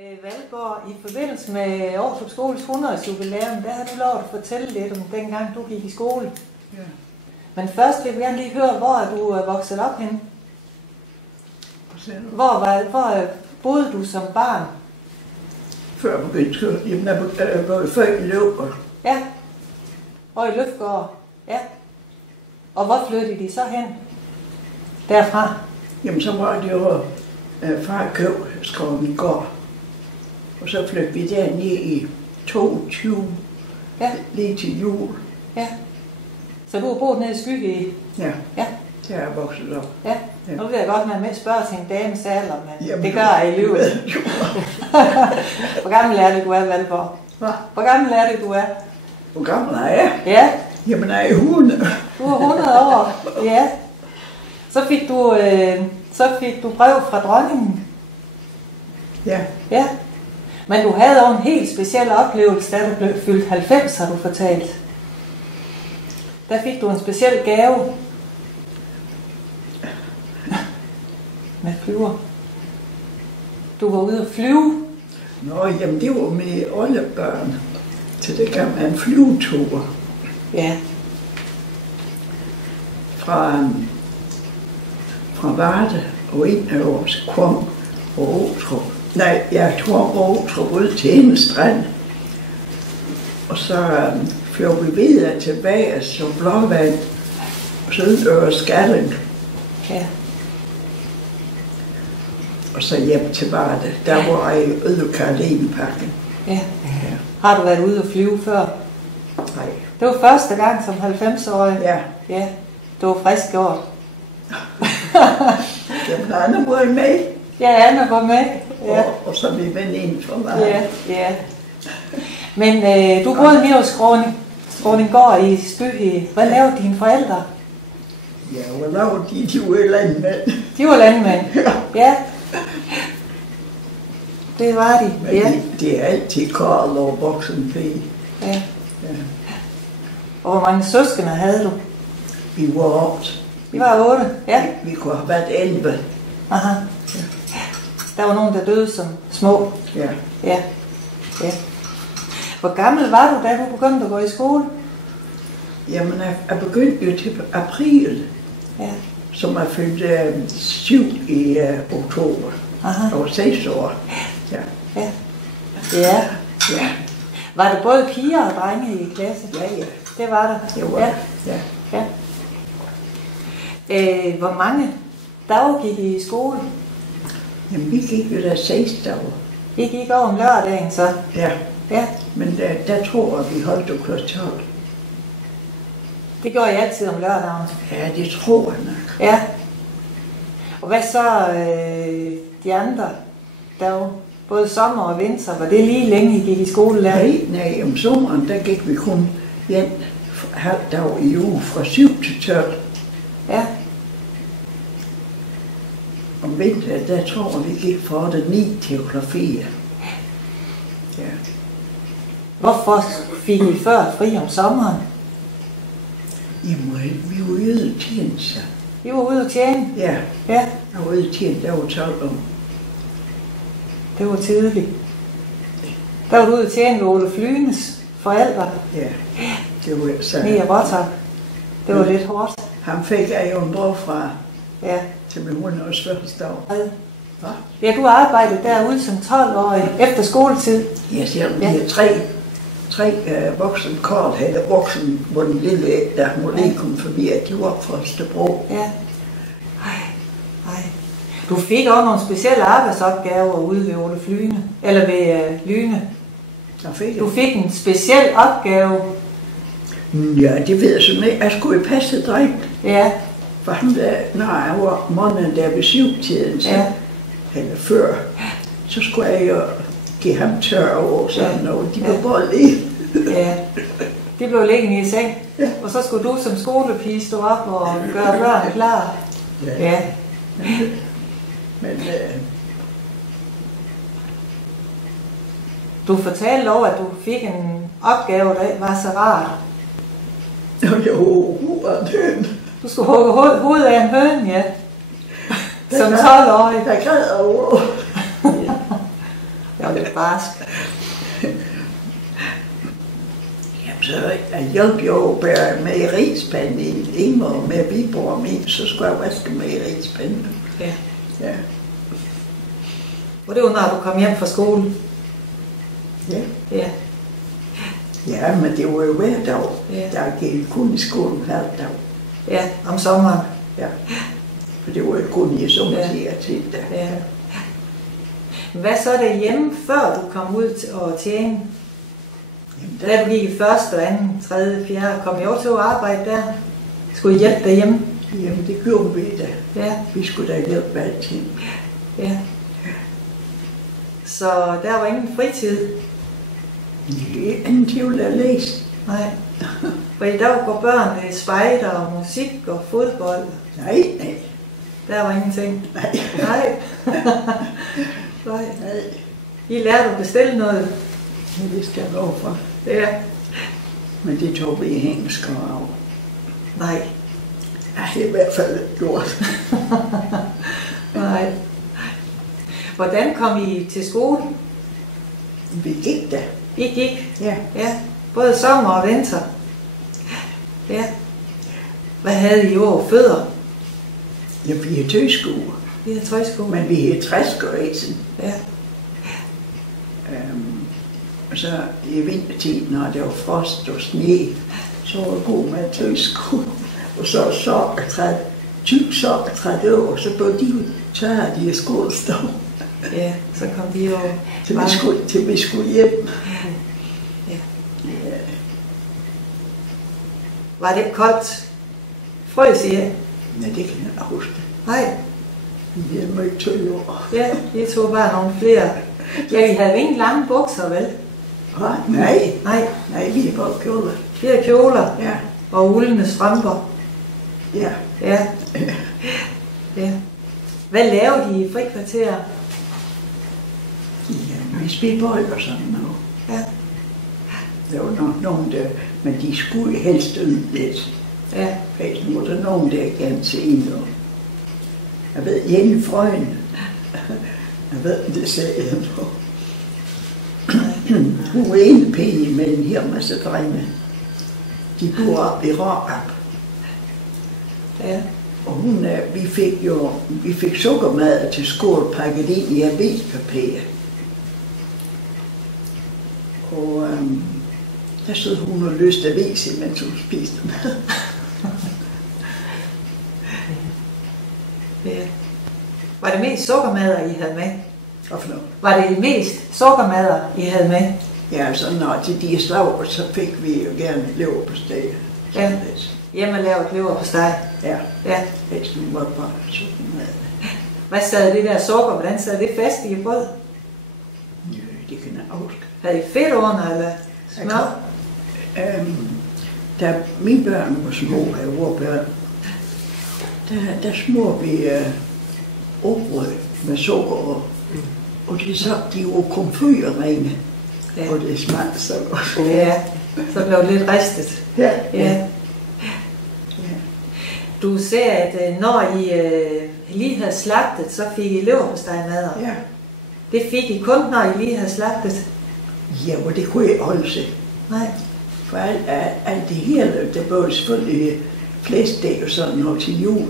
Valborg, i forbindelse med Aarhus Skoles 100-års jubilæum, der har du lov at fortælle lidt om dengang du gik i skole. Ja. Men først vil vi gerne lige høre, hvor er du vokset op henne? Hvor boede du som barn? Før jeg begyndte skole. Jamen, jeg var født i Løber. Ja. Og i Løfgård. Ja. Og hvor flyttede de så hen? Derfra? Jamen, så var det jo far køb Skoven gård. Og så flyttede vi derned i 22. Ja. Lige til jul. Ja. Så du har boet nede i Skygge? Ja. Ja. Der er jeg vokset op. Ja. Ja. Nu vil jeg godt med at spørge til en dames alder, men Jamen, det gør jeg i livet. Hvor gammel er det, du er, Valborg? Hvad? Hvor gammel er det, du er? Hvor gammel er jeg? Ja. Jamen, jeg er 100. Du er 100 år. Ja. Så fik du brev fra dronningen. Ja. Ja. Men du havde jo en helt speciel oplevelse, da du blev fyldt 90, har du fortalt. Der fik du en speciel gave. Med flyver. Du var ude at flyve. Nå, jamen, det var med oldebørn. Så det kan man en flyvetur. Ja. Fra Varde og ind over Kvam og Åtrup. Nej, jeg tog Åtrup ud til Endestrand. Og så fløj vi videre tilbage som Blåvand og så Skalling. Ja. Og så hjem til Varde. Der var jeg i Ødekarlinparken. Ja. Har du været ude at flyve før? Nej. Det var første gang som 90-årig. Ja. Ja. Det var frisk gjort. Jamen, Anna var med. Ja, Anna var med. Ja. Og så vi veninde for mig. Ja, ja. Men du boede nede hos Skråninggaard i Skygge. Hvad lavede dine forældre? Ja, hvad lavede de? De var landmænd. De var landmænd. Ja. Det var de. Men Ja. det er altid koldt og voksen pige. Ja. Ja. Og hvor mange søskende havde du? Vi var 8. Vi var 8. Ja. Vi kunne have været 11. Aha. Der var nogen, der døde som små. Ja. Ja. Ja. Hvor gammel var du, da du begyndte at gå i skole? Jamen, jeg begyndte jo til april, Ja. som jeg fyldte 7 i oktober. Aha. Jeg var 6 år. Ja. Ja. Ja. Ja. Var der både piger og drenge i klasse? Ja, ja. Det var der. Det var Ja. det. Ja. Ja. Hvor mange dage gik I i skole? Jamen, vi gik jo der 6 dage. I gik over om lørdagen, så? Ja. Ja. Men der tror jeg, vi holdt jo klokken 12. Det gjorde jeg altid om lørdagen. Ja, det tror jeg nok. Ja. Og hvad så de andre dage? Både sommer og vinter, var det lige længe, I gik i skole der? Nej, om sommeren, der gik vi kun en halv dag i uge fra 7 til 12. Ja. Om vinteren, der tror jeg, vi gik fra 9 til kl. 4. Ja. Hvorfor fik I før fri om sommeren? Jamen, vi var ude til tjeneste. I var ude at tjene? Ja, Ja. jeg var ude til tjeneste, der var 12 år. Det var tidligt. Der var du ude at tjene ved Ole Flynes forældre. Ja, det var så. Nede i Rotterdam. Det var lidt hårdt. Han fik jeg jo en bror fra Ja. til min 100-års fødselsdag. Hva? Ja, du arbejdede derude som 12-årig efter skoletid. Jeg siger, vi er tre voksne kort, eller voksen, hvor den lille, der må lige komme forbi, at de var fra Østerbro. Ja. Ej. Du fik også nogle specielle arbejdsopgaver ude ved Ole Flyne, eller ved Lyne. Du fik en speciel opgave. Ja, det ved jeg sådan ikke. Jeg skulle jo passe dreng. Ja. For han der, når jeg var måneden der ved 7-tiden, så, Ja. eller før, så skulle jeg jo give ham tør over sådan noget. De var bare lige. Ja. Det blev liggende i seng. Ja. Og så skulle du som skolepige stå op og gøre børn klar. Ja. Men Du fortalte over, at du fik en opgave, der var så rart. jo, den. Du skulle hugge hovedet af en høne, ja. Som 12-årig. Der græd over. Jeg var lidt barsk. Jamen, så jeg hjalp jo med i rispanden i Ingmar med Viborg min, så skulle jeg vaske med i rispanden. Ja. Ja. Og det var, når du kom hjem fra skole? Ja. Ja. Ja, men det var jo hver dag. Ja. Der gik kun i skolen hver dag. Ja, om sommeren. Ja. For det var jo kun i sommertid til det. Ja. Hvad så derhjemme, før du kom ud og tjene? Da du gik i første, anden, tredje, fjerde, kom I over til at arbejde der? Skulle I hjælpe derhjemme? Jamen, det gjorde vi da. Ja. Vi skulle da hjælpe alting. Ja. Så der var ingen fritid? Ingen tvivl at læse. Nej. For i dag går børnene spejder og musik og fodbold. Nej. Der var ingenting? Nej. Nej. Nej. I lærte at bestille noget? Ja, det skal jeg lov for. Ja. Men det tog vi i engelsk af. Nej. Ja, i hvert fald gjort. Nej. Hvordan kom I til skole? Vi gik da. I gik? Ja. Ja. Både sommer og vinter? Ja. Hvad havde I over fødder? Ja, vi har tøjsko. Vi havde tøjsko. Men vi har træskøjsen. Ja. Og så i vintertiden, når det var frost og sne, så var det god med tøjsko. Og så sokketræt, tyk sokketræt over, så blev de jo tørre, de her skolestov. Ja, så kom vi jo... Til vi skulle hjem. Ja. Ja. Var det koldt? Frøs I? Ja, det kan jeg huske. Nej. Vi havde mødt tøj over. Ja, I tog bare nogle flere. Ja, vi havde ingen lange bukser, vel? Nej. Nej. Nej, vi har bare kjoler. Vi havde kjoler. Ja. Og uldne strømper. Ja. Ja. Ja. Hvad lavede I i frikvarter? Ja, vi spillede bold og sådan noget. Ja. Der var nok nogen, der... Men de skulle helst ud lidt. Ja. Faktisk nu er der nogen, der gerne se ind og... Jeg ved, Jenny Frøen. Jeg ved, det sagde jeg nu. Hun var en pige med en her masse drenge. De bor op i Rårup. Ja. Og hun, vi fik sukkermad til skål pakket ind i avispapir. Og der stod hun og løste avis, mens hun spiste mad. Ja. Var det mest sukkermadder, I havde med? Hvorfor noget? Var det mest sukkermadder, I havde med? Ja, så når til de slag, så fik vi jo gerne leverpostej. Ja. Hjemmelavet leverpostej. Ja. Ja. Helst nu var bare sukkermad. Hvad sad det der sukker? Hvordan sad det fast i brød? Ja, det kan jeg huske. Havde I fedt under, eller smør? Da mine børn var små, vores børn, der små vi opbrød med sukker, og de sagde, de var komfyrringe, ja. Og det smagte så godt. Ja, så blev det lidt ristet. Ja. Ja. Du ser, at når I lige havde slagtet, så fik I leverpostejmadder. Ja. Det fik I kun, når I lige havde slagtet? Ja, og det kunne jeg holde sig. Nej. For alt det hele, der var selvfølgelig flæskdæk og sådan noget til jul,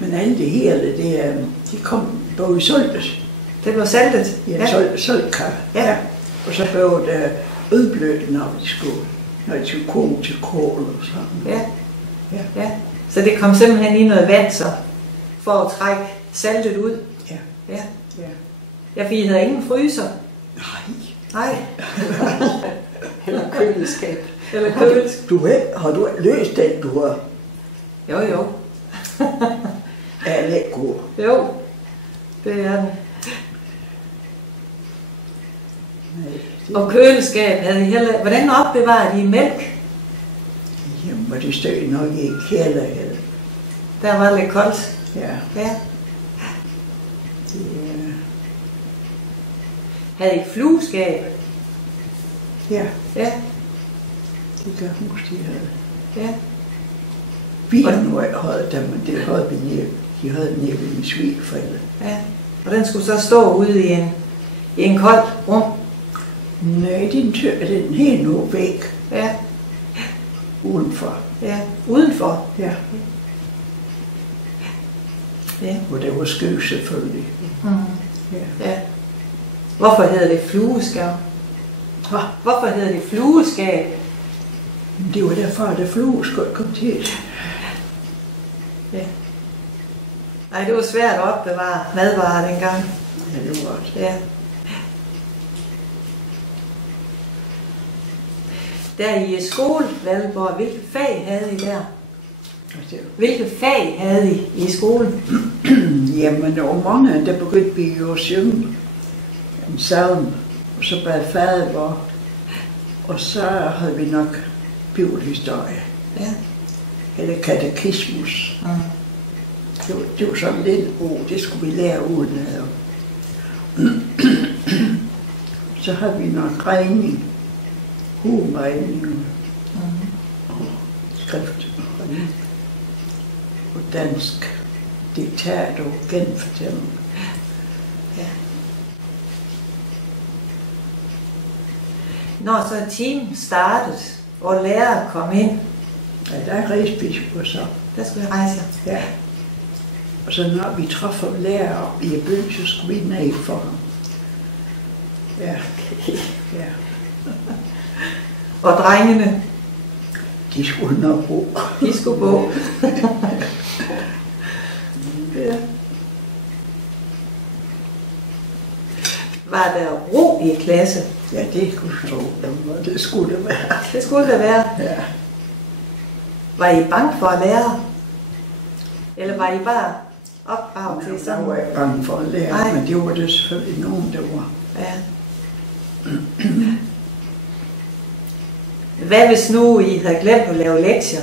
men alt det hele, det kom både saltet. Det blev saltet? Ja, saltkaffe. Ja. Og så blev det ødblødt, når de skulle koge til kål og sådan. Ja. Ja. Ja. Så det kom simpelthen i noget vand så, for at trække saltet ud? Ja. Ja. Ja. Ja, for I havde ingen fryser? Nej. Eller køleskab. Eller køleskab. Har du løst den, du har? Jo. Er det ikke god? Jo, det er den. Og køleskab havde I heller... Hvordan opbevarede I mælk? Jamen, var det støj nok i kælder. Der var lidt koldt. Ja. Ja. Havde I flueskab? Ja. Ja. Det kan jeg huske, de havde. Ja. Vi havde dem, men det havde vi nede. De havde nede ved min svigerforældre. Ja. Og den skulle så stå ude I en kold rum? Nej, den helt nu væk. Ja. Udenfor. Ja. Udenfor? Ja. Ja. Og det var skøv selvfølgelig. Mm. Ja. Ja. Hvorfor hedder det flueskab? Hvorfor hedder det flueskab? Det var derfor, at flueskab kom til. Ja. Ej, det var svært at opbevare madvarer dengang. Ja, det var det. Ja. Der i skole, Valborg, hvilke fag havde I der? Hvilke fag havde I i skolen? Jamen, der var mange, der begyndte vi jo at synge en salme, og så bad fader, og så havde vi nok bibelhistorie. Ja. Eller katekismus. Mm. Det var sådan lidt det skulle vi lære uden ad. Så havde vi nok regning, hovedregning, skrift og dansk, diktat og genfortælling. Ja. Når så timen startede, og lærere kom ind. Ja, der rejste vi jo så. Der skulle jeg rejse. Ja. Og så når vi træffede lærer op i byen, så skulle vi ned for ham. Ja. Ja. Og drengene? De skulle nok bo. De skulle bo. Ja. Var der ro i klasse? Ja, det kunne stå. Det skulle det være. Det skulle det være. Ja. Var I bange for at lære? Eller var I bare opdraget til Så sådan? var jeg bange for at lære, Nej. men det var det selvfølgelig nogen, der var. Ja. Hvad hvis nu I havde glemt at lave lektier?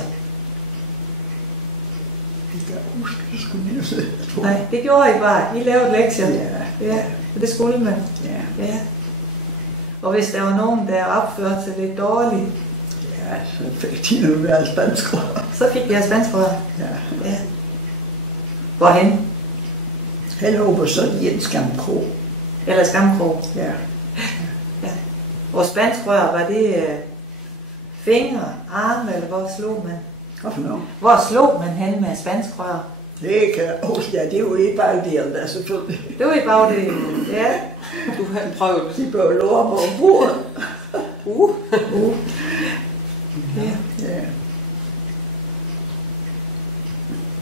Det kan jeg huske, det skulle jeg se. Nej, det gjorde I bare. I lavede lektier. Ja. Ja, og det skulle man. Ja. Ja. Og hvis der var nogen, der opførte sig lidt dårligt, Ja, så fik de noget mere spanskrør. så fik jeg spanskrør. Ja. Ja. Hvorhen? Herover så i en skamkrog. Eller skamkrog. Ja. Ja. Og spanskrør, var det fingre, arme, eller hvor slog man? Hvad for noget? Hvor slog man hen med spanskrør? Det kan jeg huske. Ja, det er jo ikke bare det, der selvfølgelig. Det var i bagdelen. Ja. Du havde prøvet det. De bør lov på bordet. Ja. Ja.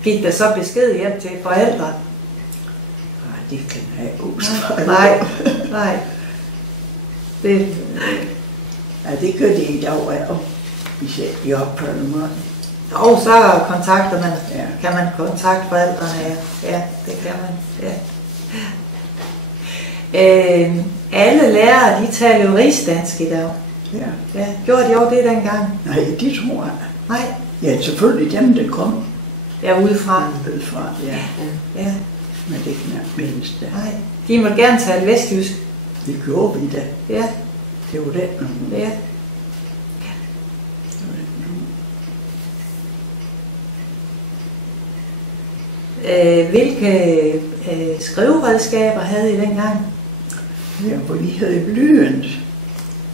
Fik der så besked hjem til forældre? Nej, det kan jeg ikke huske. Nej. Det, Ja, det gør det i dag, og hvis jeg bliver opført meget. og så kontakter man, Ja. kan man kontakte forældrene, ja. Ja, det kan man, ja. Alle lærere, de taler jo rigsdansk i dag. Ja. Ja, gjorde de også det dengang? Nej, det tror jeg. Nej, Ja, selvfølgelig dem, der kom ja, udefra. udefra. Ja, Ja, men det er knap mindst det. nej. De må gerne tale vestjysk. Det gjorde vi da. Ja, Det var det. ja. Hvilke skriveredskaber havde I dengang? Ja, hvor vi havde blyant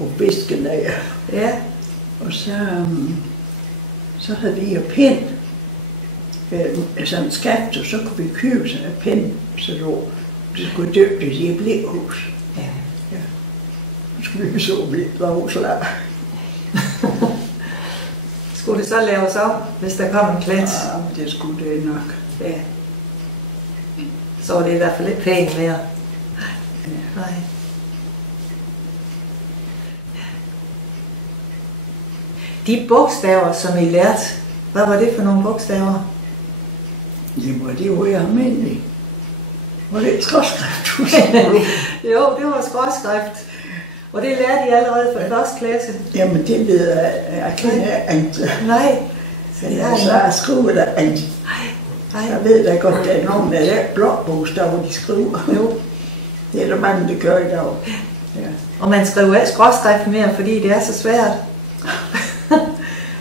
og biskelager. Ja, Og så havde vi jo pind. Sådan en skaft, og så kunne vi købe sådan en pind, så det skulle døbtes i et blækhus. ja. Så skulle vi så blive lavslag. Skulle det så laves om, hvis der kom en klat? Ja, det skulle det nok. Ja. Så var det i hvert fald lidt pænt mere. Nej. De bogstaver, som I lærte, hvad var det for nogle bogstaver? Jamen, det var jo almindeligt. Var det et skråskrift? Jo, det var skråskrift. Og det lærte I allerede fra første klasse. Jamen, det ved jeg kender ikke. Nej. Så Så det er jeg skriver der ikke. Nej. Jeg ved da godt, at der er nogen af der blokbogstaver, de skriver. Jo. Det er der mange, der gør i dag. Ja. Og man skriver ikke skråskrift mere, fordi det er så svært.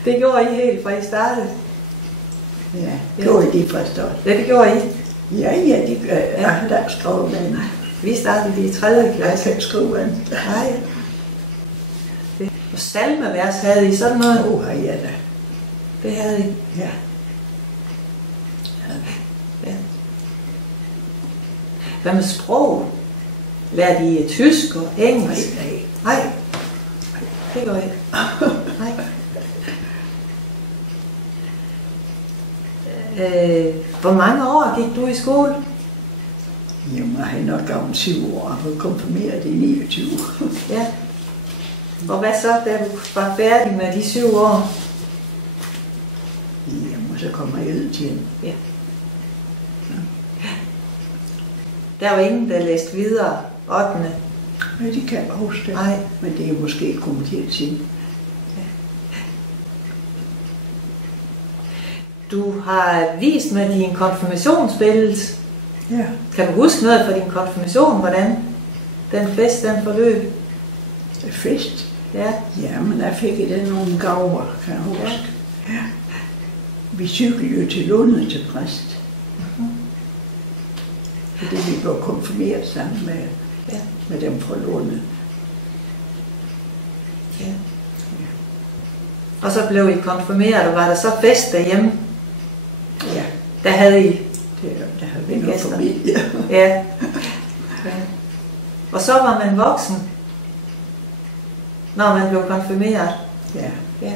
Det gjorde I helt fra I startede. Ja, gjorde I det fra start? Ja, det gjorde I. Ja, det gør jeg. Jeg har da skrevet med. Vi startede i 3. Jeg klasse. kan ikke skrive andet. Nej. Og salmevers havde I sådan noget? Ja da. Det havde I. Ja. Ja. Hvad med sprog? Lærte I tysk og engelsk? Nej. Det gør I ikke. Nej. Hvor mange år gik du i skole? Jamen, jeg har nok gammel 7 år, og konfirmeret i 29. Ja. Og hvad så, da du var færdig med de 7 år? Jamen, så kommer jeg ud til hende. Ja. Der var ingen, der læste videre 8. Nej, det kan jeg huske det. Nej. Men det er måske kommet til siden. Du har vist med din konfirmationsbillede. Ja. Kan du huske noget fra din konfirmation, hvordan den fest, den forløb? Fest? Ja. Jamen, jeg fik i den nogle gaver, kan jeg huske. Ja. Vi cyklede jo til Lunde til præst. Fordi vi blev konfirmeret sammen med dem fra Lunde. Ja. Og så blev I konfirmeret, og var der så fest derhjemme? Ja. Der havde I? Der havde vi noget familie. Ja. Ja. Og så var man voksen, når man blev konfirmeret? Ja. Ja.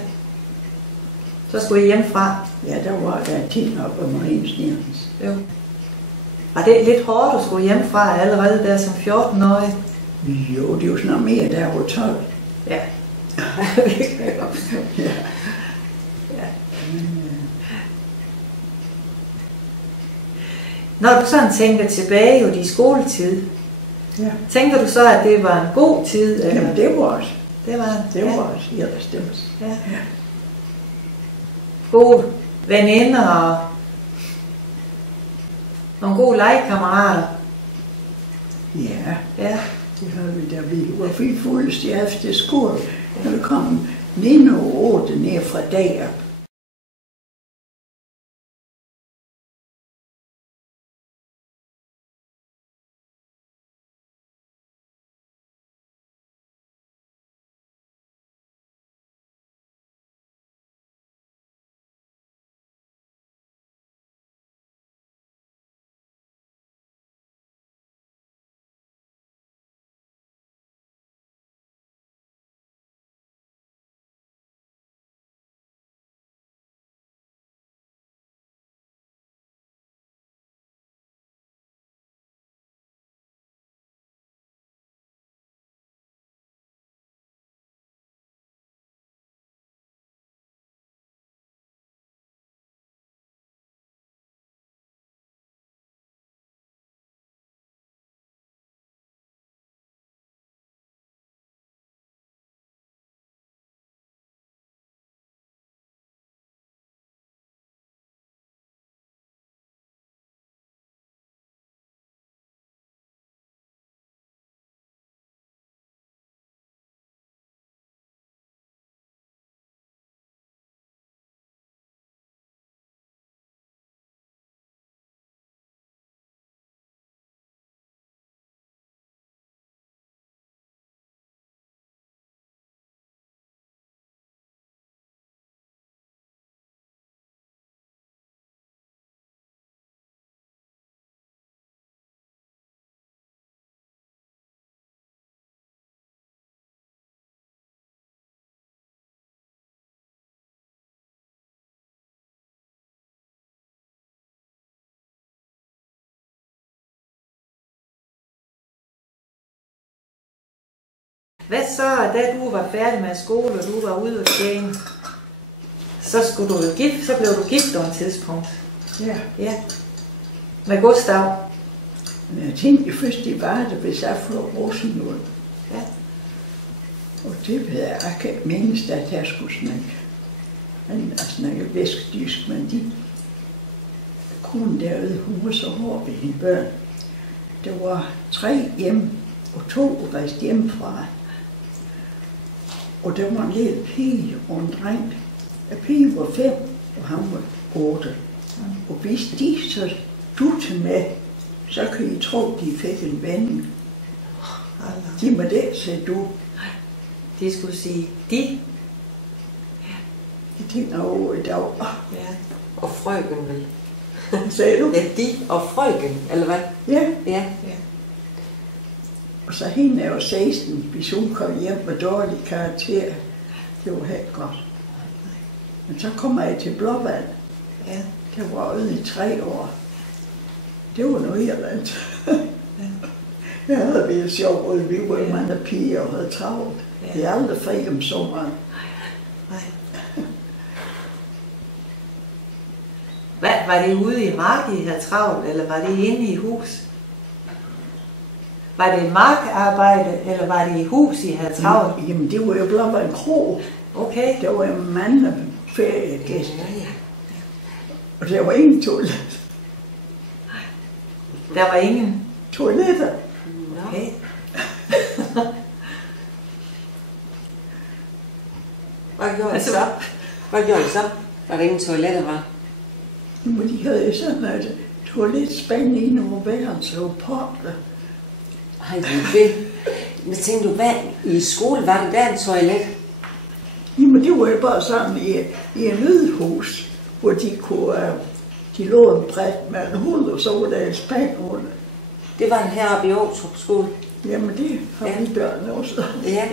Så skulle I hjemmefra? Ja, der var der ting op af Mariens Nærens. Jo. Var det lidt hårdt at skulle hjemmefra allerede der som 14-årig? Jo, det er jo sådan noget mere, der var 12. Ja. Det kan jeg godt forstå. Ja. Ja. Når du sådan tænker tilbage på din skoletid, Ja. tænker du så, at det var en god tid? Eller? Jamen, det var også. Det var Det var også helt bestemt. Ja. Gode veninder og nogle gode legekammerater. Ja, Ja. det havde vi da. Vi var fuldstændig efter skole. Når vi kom 9 og 8 ned fra dag op. Hvad så, da du var færdig med skole, og du var ude at tjene, så skulle du jo gift, så blev du gift på et tidspunkt. Ja. Ja. Med Gustav. Men jeg tænkte først, det var det, hvis jeg flår Rosenlund. Ja. Og det ved jeg kan ikke mindes, at jeg skulle snakke. Men jeg snakker vestjysk, men de konen derude, hun var så hård ved hende børn. Der var 3 hjemme, og 2 rejste hjemmefra. Og der var en lille pige og en dreng. Pigen var 5, og han var 8. Og hvis de så dutte med så kan I tro, de fik en vending. De må det sige du. De skulle sige de. Jeg tænker over i dag. Ja. Og frøken vel? Hvad sagde du? Ja, de og frøken, eller hvad? Ja. Ja. Og så hende er jo 16, hvis hun kom hjem med dårlig karakter. Det var helt godt. Men så kommer jeg til Blåvand. Ja. Det var ude i 3 år. Det var noget Irland. Jeg havde været sjovt, og vi var mange piger og havde travlt. Vi er aldrig fri om sommeren. Nej. Hvad, var det ude i mark, I havde travlt, eller var det inde i hus? Var det markarbejde, eller var det i hus, I havde travlt? Jamen, det var jo Blåvand Kro. Okay. Der var jo mange feriegæster. Og der var ingen toilet. Der var ingen. Toiletter. Okay. Hvad gjorde I så? Hvad gjorde I så? Var der ingen toiletter, var? Men de havde jo sådan et toiletspand i nogle værelser og porter. Ej, det. Men tænkte du, hvad i skole var det der en toilet? Jamen, det var jo bare sådan i en nødhus, hvor de kunne, de lå en bræt med en hul, og så var der en spand under. Det var heroppe i Aarhus skole. Jamen, det har vi børn også. Ja.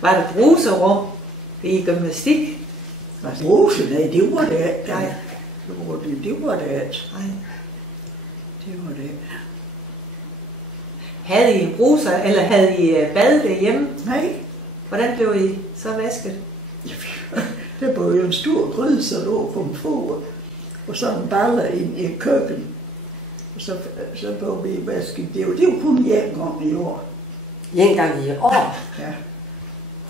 Var det bruserum i gymnastik? Bruse, nej, det var det ikke. Nej. Det var det ikke. Nej. Det var det. Havde I en bruser, eller havde I bad derhjemme? Nej. Hvordan blev I så vasket? Der var jo en stor gryde, så lå komfur, og så en baller ind i køkken. Og så blev vi vasket. Det var kun en gang i år. En gang i år? Ja.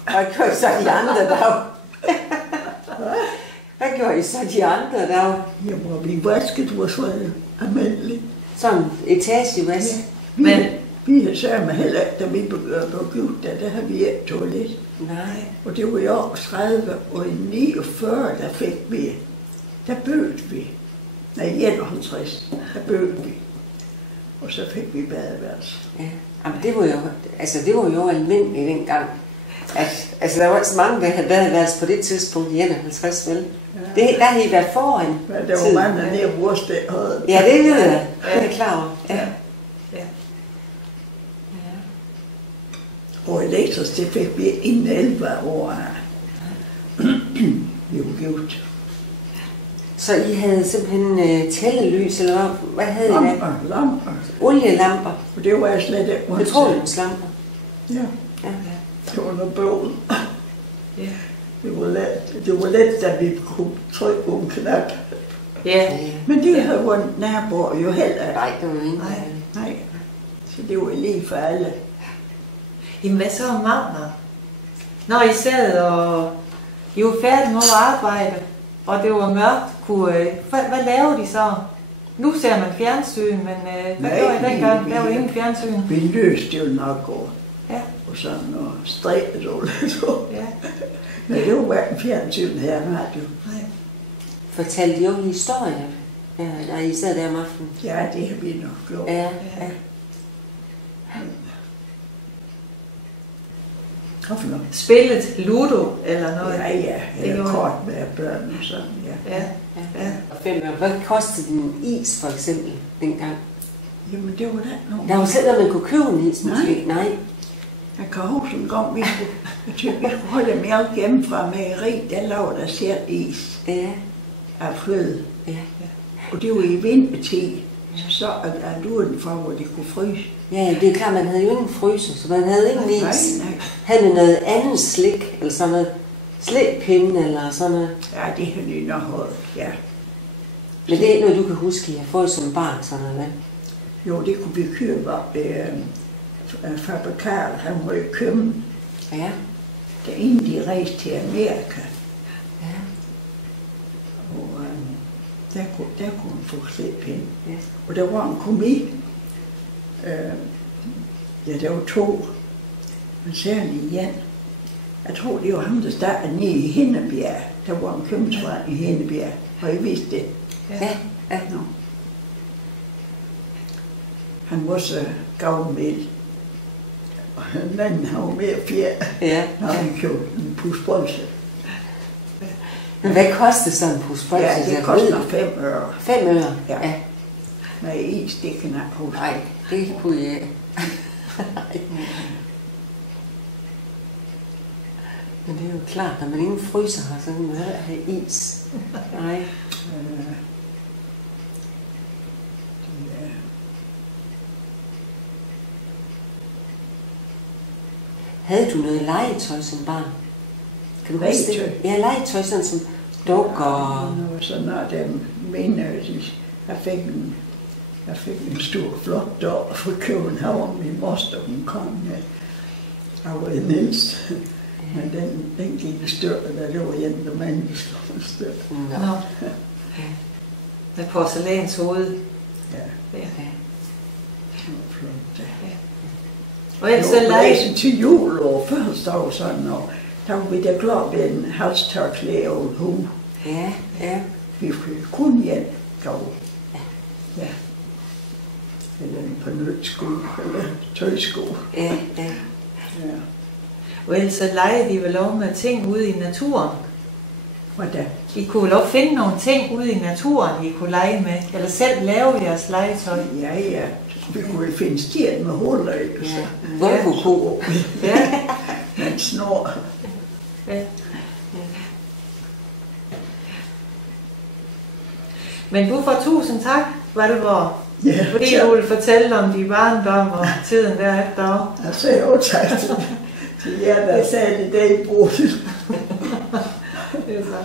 Hvad gjorde I så de andre dage? Hvad gjorde I så de andre dage? Jamen, vi vaskede var så almindeligt. Sådan etagevask? Ja. Vi havde sørget heller ikke, da vi blev gift, der havde vi et toilet. Nej. Og det var i år 30, og i 49, der fik vi, der bødte vi. Nej, 51, der bødte vi. Og så fik vi badeværelse. Ja. Jamen, det var jo almindeligt dengang. Altså, der var ikke så mange, der havde badeværelse på det tidspunkt i 51, vel? Ja. Der havde I været foran. Ja, der var mange nede i vores der havde. Ja, det ved jeg. Jeg er klar over. Ja. Og elektrisk, det fik vi inden 11 år. Vi var gift. Så I havde simpelthen tællelys, eller hvad havde I der? Lamper. Olielamper? Og det var jeg slet ikke. Petroleumslamper? Ja. Det var noget bøvl. Ja. Det var let, da vi kunne trykke på en knap. Ja. Men det havde vores naboer jo heller. Nej, det var jo ikke. Nej. Så det var lige for alle. Jamen hvad så om magner? Når I sad og I var færdige med at arbejde, og det var mørkt, hvad lavede de så? Nu ser man fjernsyn, men hvad gjorde I dengang? Der var ingen fjernsyn. Vi løste jo nok over. Ja. Og sådan noget strækket og lidt så. Ja. Men det var hverken fjernsyn her, radio. Nej. Fortalte de jo historier, da I sad der om aftenen? Ja, det har vi nok gjort. Ja. Hvorfor noget? Spillet Ludo eller noget? Ja, Det eller gjorde kort med børn og sådan, ja. Ja. Og 5 år. Hvad kostede en is, for eksempel, dengang? Jamen, det var da nogen. Der var selv, at man kunne købe en is, måske. Nej. Jeg kan huske en gang, vi skulle holde mælk hjemmefra mejeri, der lavede der selv is Ja. af fløde. Ja. Og det var i vintertid, så er du for, hvor det kunne fryse. Ja, det er klart, man havde jo ingen fryser, så man havde ingen is. Nej. Havde man noget andet slik, eller sådan noget slikpinde, eller sådan noget? Ja, det har de nok holdt, ja. Men det er ikke noget, du kan huske, I har fået som barn, sådan noget, hvad? Jo, det kunne vi købe op fabrikal, han var i København. Ja. Da inden de rejste til Amerika. Ja. Og der kunne hun få slikpinde. Ja. Og der var en komik. Ja, der var 2. Men særlig Jan. Jeg tror, det var ham, der startede nede i Hindebjerg. der var en købmandsforretning i Hindebjerg, og I vidste det. Ja, ja. Nå. Han var så gavmild. Og den anden, han var mere fjer, Ja. når han købte en pus bolse. Men hvad koster sådan en pus bolse? Ja, det koster 5 øre. 5 øre? Ja. Med is, det kan jeg huske. Nej, det kunne jeg ikke. Men det er jo klart, når man ingen fryser har, så kan man heller have is. Nej. Havde du noget legetøj som barn? Kan du huske det? Ja, legetøj sådan som dukker og... Ja, sådan noget, der mener jeg fik en stor flot dog fra København. Min moster, hun kom med. Jeg var den ældste. Men den gik i stykker, da det var en, der mand, der slog i stykker. Nå. Med porcelænshoved. Ja. Ja. Det var flot, ja. Og ellers så lege... til jul og fødselsdag sådan, og der var vi da klar ved en halstørklæde og en hue. Ja, ja. Vi fik kun en gave. Ja. Eller en par nødsko, eller tøjsko. Ja, ja. Ja. Og ellers så legede de vel lov med ting ude i naturen. Hvordan? I kunne lov finde nogle ting ude i naturen, I kunne lege med. Eller selv lave jeres legetøj. Ja. Vi kunne finde stjern med huller i. Ja. Volvo-ko. Ja. Med en snor. Ja. Men du får 1000 tak, var det hvor? Ja, fordi du ville fortælle om de barndom og tiden derefter. Jeg sagde jo tak til jer, der sagde det i dag i bordet. Det er så.